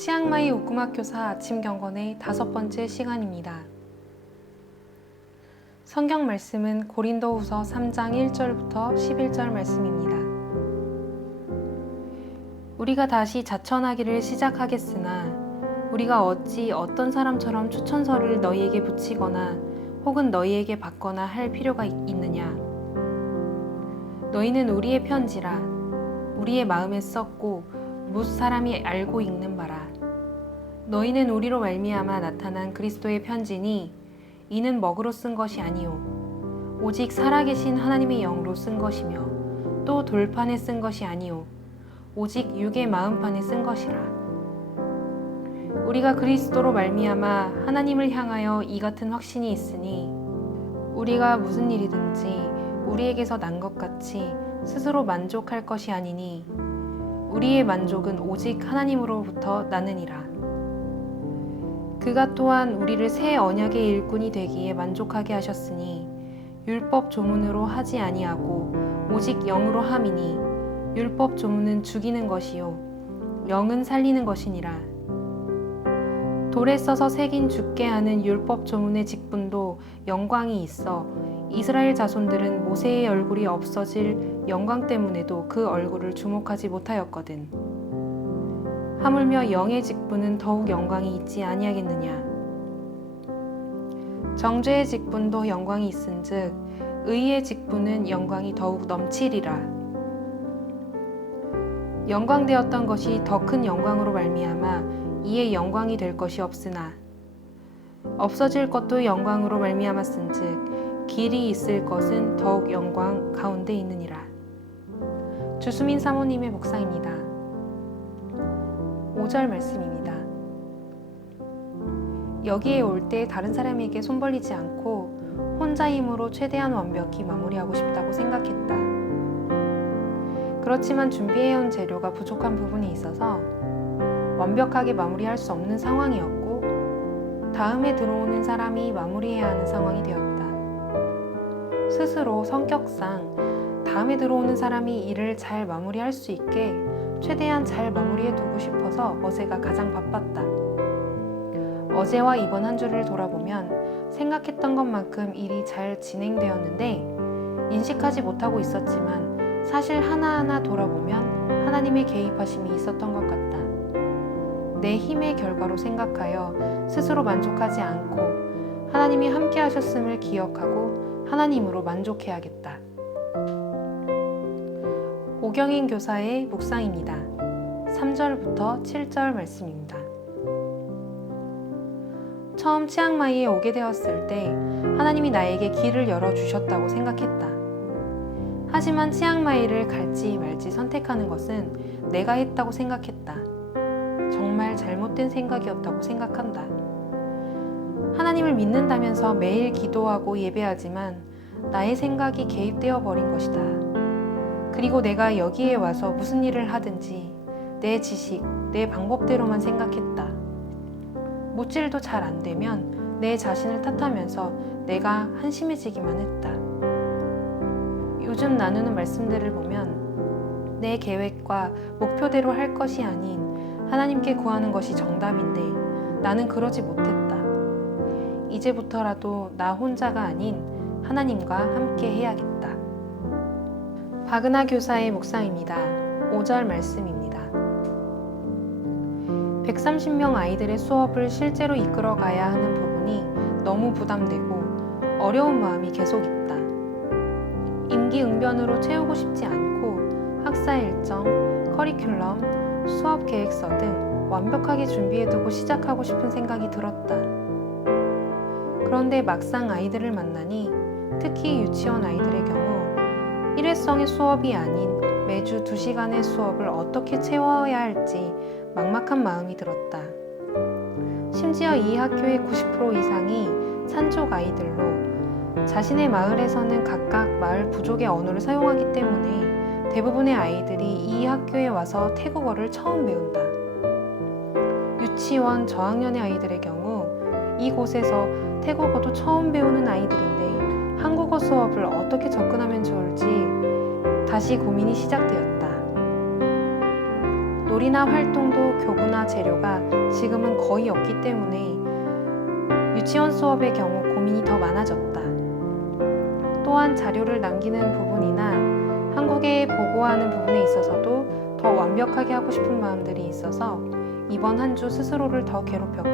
치앙마이 우꾸마교사 아침 경건의 5번째 시간입니다. 성경 말씀은 고린도후서 3장 1절부터 11절 말씀입니다. 우리가 다시 자천하기를 시작하겠으나 우리가 어찌 어떤 사람처럼 추천서를 너희에게 붙이거나 혹은 너희에게 받거나 할 필요가 있느냐? 너희는 우리의 편지라 우리의 마음에 썼고 뭇 사람이 알고 읽는 바라. 너희는 우리로 말미암아 나타난 그리스도의 편지니 이는 먹으로 쓴 것이 아니요 오직 살아계신 하나님의 영으로 쓴 것이며 또 돌판에 쓴 것이 아니요 오직 육의 마음판에 쓴 것이라. 우리가 그리스도로 말미암아 하나님을 향하여 이 같은 확신이 있으니 우리가 무슨 일이든지 우리에게서 난 것 같이 스스로 만족할 것이 아니니 우리의 만족은 오직 하나님으로부터 나느니라. 그가 또한 우리를 새 언약의 일꾼이 되기에 만족하게 하셨으니 율법 조문으로 하지 아니하고 오직 영으로 함이니 율법 조문은 죽이는 것이요 영은 살리는 것이니라. 돌에 써서 새긴 죽게 하는 율법 조문의 직분도 영광이 있어 이스라엘 자손들은 모세의 얼굴이 없어질 영광 때문에도 그 얼굴을 주목하지 못하였거든. 하물며 영의 직분은 더욱 영광이 있지 아니하겠느냐. 정죄의 직분도 영광이 있은즉 의의 직분은 영광이 더욱 넘치리라. 영광되었던 것이 더 큰 영광으로 말미암아 이에 영광이 될 것이 없으나 없어질 것도 영광으로 말미암았은즉 길이 있을 것은 더욱 영광 가운데 있느니라. 주수민 사모님의 묵상입니다. 5절 말씀입니다. 여기에 올 때 다른 사람에게 손 벌리지 않고 혼자 힘으로 최대한 완벽히 마무리하고 싶다고 생각했다. 그렇지만 준비해온 재료가 부족한 부분이 있어서 완벽하게 마무리할 수 없는 상황이었고 다음에 들어오는 사람이 마무리해야 하는 상황이 되었다. 스스로 성격상 다음에 들어오는 사람이 일을 잘 마무리할 수 있게 최대한 잘 마무리해두고 싶어서 어제가 가장 바빴다. 어제와 이번 한 주를 돌아보면 생각했던 것만큼 일이 잘 진행되었는데 인식하지 못하고 있었지만 사실 하나하나 돌아보면 하나님의 개입하심이 있었던 것 같다. 내 힘의 결과로 생각하여 스스로 만족하지 않고 하나님이 함께 하셨음을 기억하고 하나님으로 만족해야겠다. 오경인 교사의 묵상입니다. 3절부터 7절 말씀입니다. 처음 치앙마이에 오게 되었을 때 하나님이 나에게 길을 열어주셨다고 생각했다. 하지만 치앙마이를 갈지 말지 선택하는 것은 내가 했다고 생각했다. 정말 잘못된 생각이었다고 생각한다. 하나님을 믿는다면서 매일 기도하고 예배하지만 나의 생각이 개입되어 버린 것이다. 그리고 내가 여기에 와서 무슨 일을 하든지 내 지식, 내 방법대로만 생각했다. 못질도 잘 안 되면 내 자신을 탓하면서 내가 한심해지기만 했다. 요즘 나누는 말씀들을 보면 내 계획과 목표대로 할 것이 아닌 하나님께 구하는 것이 정답인데 나는 그러지 못했다. 이제부터라도 나 혼자가 아닌 하나님과 함께 해야겠다. 박은하 교사의 묵상입니다. 5절 말씀입니다. 130명 아이들의 수업을 실제로 이끌어 가야 하는 부분이 너무 부담되고 어려운 마음이 계속 있다. 임기응변으로 채우고 싶지 않고 학사 일정, 커리큘럼, 수업 계획서 등 완벽하게 준비해두고 시작하고 싶은 생각이 들었다. 그런데 막상 아이들을 만나니 특히 유치원 아이들의 경우 일회성의 수업이 아닌 매주 2시간의 수업을 어떻게 채워야 할지 막막한 마음이 들었다. 심지어 이 학교의 90% 이상이 산족 아이들로 자신의 마을에서는 각각 마을 부족의 언어를 사용하기 때문에 대부분의 아이들이 이 학교에 와서 태국어를 처음 배운다. 유치원 저학년의 아이들의 경우 이곳에서 태국어도 처음 배우는 아이들인데 한국어 수업을 어떻게 접근하면 좋을지 다시 고민이 시작되었다. 놀이나 활동도 교구나 재료가 지금은 거의 없기 때문에 유치원 수업의 경우 고민이 더 많아졌다. 또한 자료를 남기는 부분이나 한국에 보고하는 부분에 있어서도 더 완벽하게 하고 싶은 마음들이 있어서 이번 한 주 스스로를 더 괴롭혔고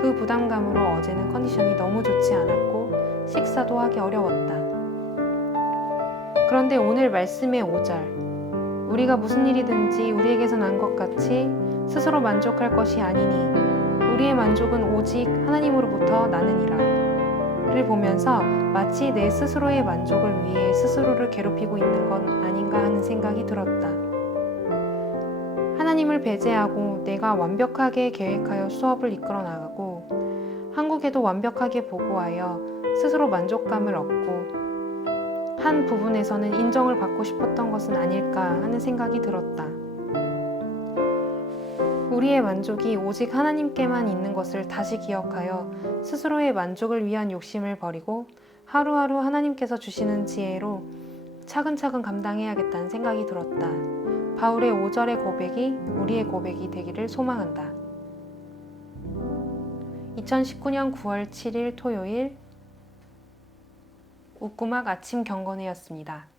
그 부담감으로 어제는 컨디션이 너무 좋지 않았고 식사도 하기 어려웠다. 그런데 오늘 말씀의 5절 우리가 무슨 일이든지 우리에게서 난 것 같이 스스로 만족할 것이 아니니 우리의 만족은 오직 하나님으로부터 나느니라 를 보면서 마치 내 스스로의 만족을 위해 스스로를 괴롭히고 있는 건 아닌가 하는 생각이 들었다. 하나님을 배제하고 내가 완벽하게 계획하여 수업을 이끌어 나가고 한국에도 완벽하게 보고하여 스스로 만족감을 얻고 한 부분에서는 인정을 받고 싶었던 것은 아닐까 하는 생각이 들었다. 우리의 만족이 오직 하나님께만 있는 것을 다시 기억하여 스스로의 만족을 위한 욕심을 버리고 하루하루 하나님께서 주시는 지혜로 차근차근 감당해야겠다는 생각이 들었다. 바울의 5절의 고백이 우리의 고백이 되기를 소망한다. 2019년 9월 7일 토요일 웃구막 아침 경건회였습니다.